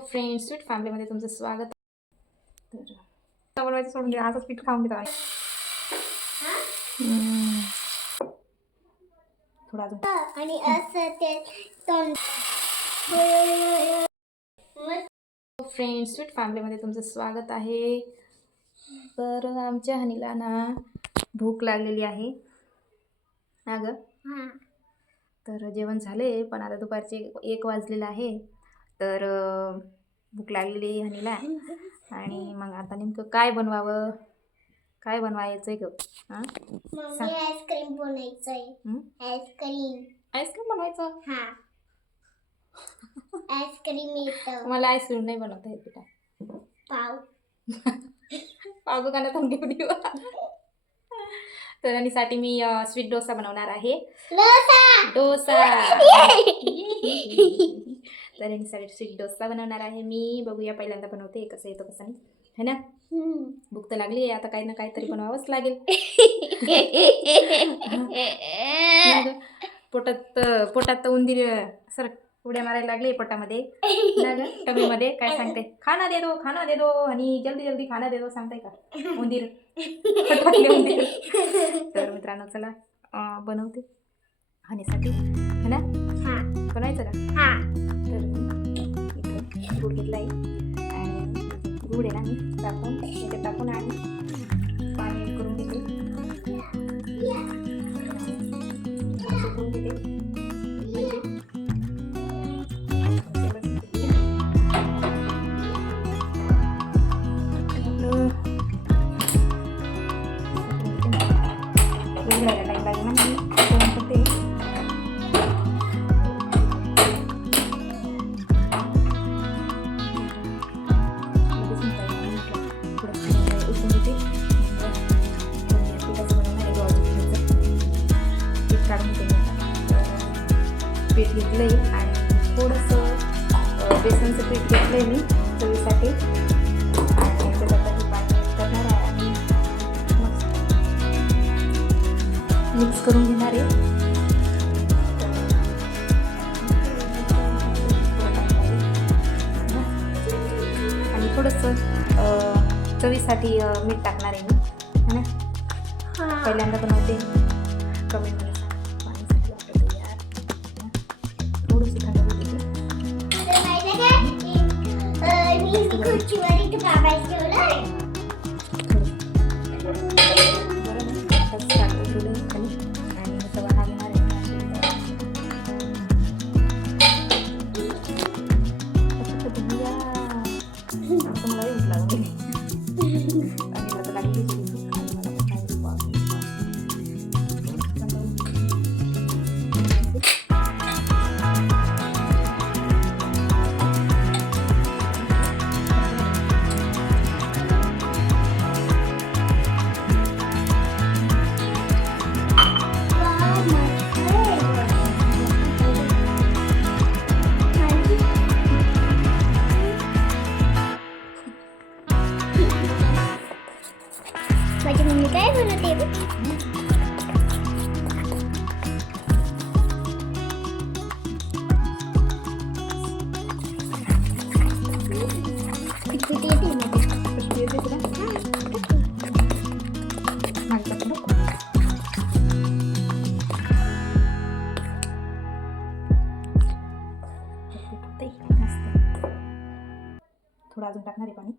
Friends sweet फॅमिलीमध्ये तुमचं स्वागत तर सोडून द्या आजच पीठ खाऊन घेतो. थोडं अजून. आणि असं ते तोंड. फ्रेंड्स स्वीट फॅमिलीमध्ये तुमचं स्वागत आहे. तर आमच्या हनीला ना भूक लागलेली आहे. ना गं तर जेवण झाले पण आता दुपारचे एक वाजलेलं आहे. तर भूक लागलेली आहे हनीला आणि मग आता नेमकं काय बनवावं? काय बनवायचं आहे ग? हां? आईस्क्रीम बनवायचंय. हं? Ice cream. आईस्क्रीम बनवायचं? हा. आईस्क्रीम येतं. मला आईस्क्रीम नाही बनवता येत बेटा. पाव. पाव दुकानात आमची कुठे तर आणिसाठी मी स्वीट डोसा बनवणार आहे. डोसा! डोसा. तर यांच्यासाठी स्वीट डोसा बनवणार आहे. मी बघूया पहिल्यांदा बनवते कसं येतं कसं नाही. है ना. भूक तर लागली आहे आता काही ना काहीतरी बनवावंच लागेल. पोटात पोटात तर उंदीर सर उड्या मारायला लागले पोटामध्ये. टमीमध्ये काय सांगते? खाना दे दो खाना दे दो आणि जल्दी जल्दी खाना दे दो सांगताय का? उंदीर. तर मित्रांनो चला बनवते. खाण्यासाठी. है ना? हा. बनायचं का? हा. घेतला आहे आणि गूळ आहे ना मी. टाकून याच्यात टाकून आणि पीठ घेतलं आहे आणि थोडंसं बेसनचं पीठ घेतलं आहे मी चवीसाठी. आणि त्याच्यात आता पाणी करणार आहे आणि मस्त मिक्स करून घेणार आहे. आणि थोडंसं चवीसाठी मीठ टाकणार आहे मी. है ना? पहिल्यांदा बनवते. का? अं, मी इथे खुर्चीवर इथे बाबाला माझी मम्मी काय बनवते रे? किती ते येते मध्ये. कशी येते तुला? मागे टाकू नको. ते मस्त. थोडं अजून टाकणार आहे पाणी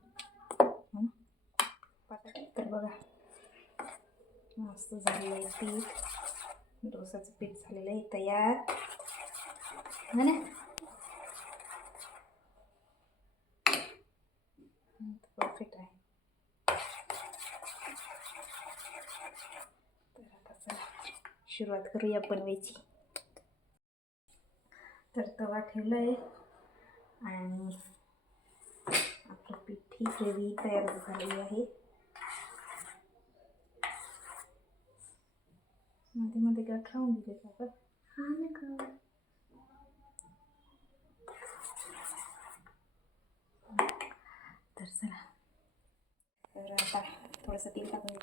मस्त झालेलं आहे पीठ डोसाचं पीठ झालेलं आहे तयार. है ना? परफेक्ट आहे. तर आता सुरुवात करूया बनवायची. तर तवा ठेवला आहे आणि आपलं पिठी ग्रेव्ही तयार झालेली आहे. मध्ये मध्ये गाठ राहून दिले का हा ना का तर चला. तर आता थोडंसं तेल टाकून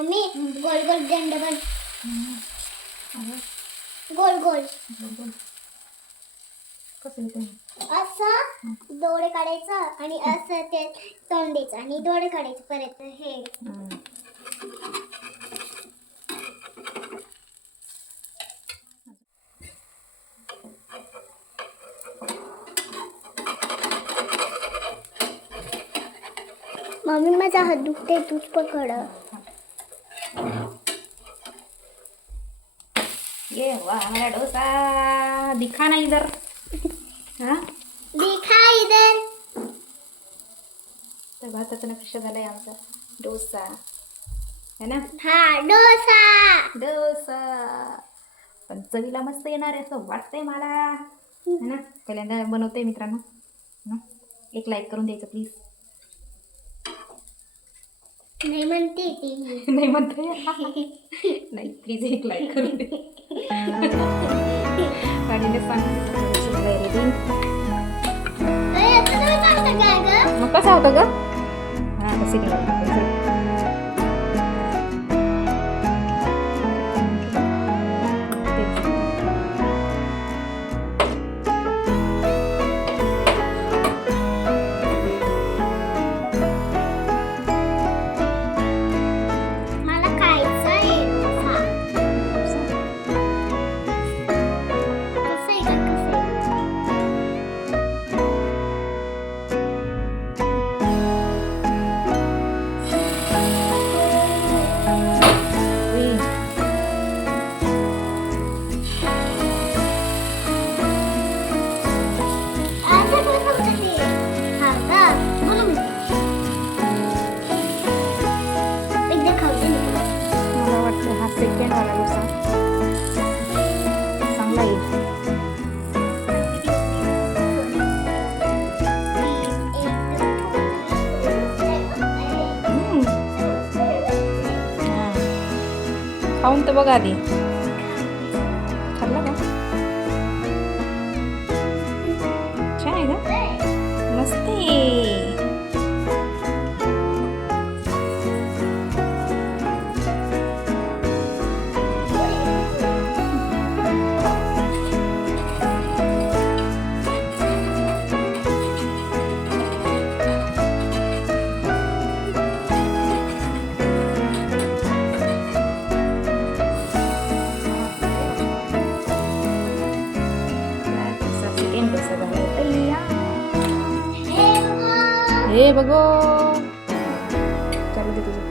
मम्मी गोल गोल दंड बन. गोल गोल. कसं असं डोळे काढायचं आणि असं ते तोंड द्यायचं आणि डोळे काढायचं परत हे. मम्मी माझा हात दुखते तूच पकड. ये वाह हमारा डोसा दिखा ना इधर. हाँ? दिखा इधर. तर भाताचं नक्षत्र झालंय आमचा. डोसा. है ना? हा डोसा. डोसा. पण चवीला मस्त येणार आहे असं वाटतंय मला. है ना? पहिल्यांदा बनवते मित्रांनो? एक लाईक करून द्यायचं प्लीज नाही म्हणते ती. नाही म्हणते? नाही प्लीज एक लाईक करून दे. गाडीने सांगितलं? मग कसं होतं ग? हां कसे मला खाऊन तर बघा आधी. हे बघो चालू दे तुझं.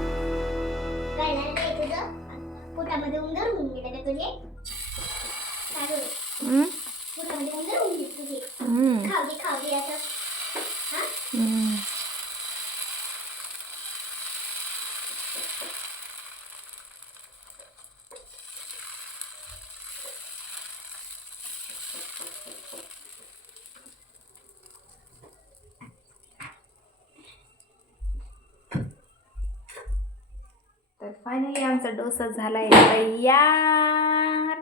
फायनली आमचा डोसा झालाय तयार.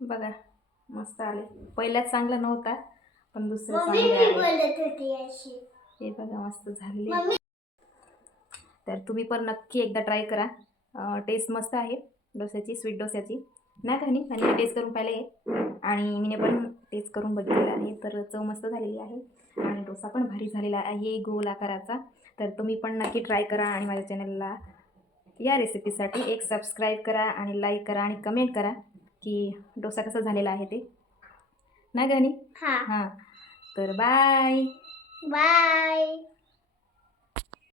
बघा मस्त आले. पहिल्याच चांगला नव्हता पण दुसरं हे बघा मस्त मम्मी. तर तुम्ही पण नक्की एकदा ट्राय करा. टेस्ट मस्त आहे डोस्याची स्वीट डोस्याची. नाही का नाही आणि मी टेस्ट करून पाहिले. आहे आणि मीने पण टेस्ट करून बघितलेलं आहे. तर चव मस्त झालेली आहे. आणि डोसा पण भारी झालेला आहे गोल आकाराचा. तर तुम्ही पण नक्की ट्राय करा आणि माझ्या चॅनलला या रेसिपीसाठी एक सबस्क्राईब करा आणि लाईक करा आणि कमेंट करा की डोसा कसा झालेला आहे ते. नाही हा. हां. तर बाय बाय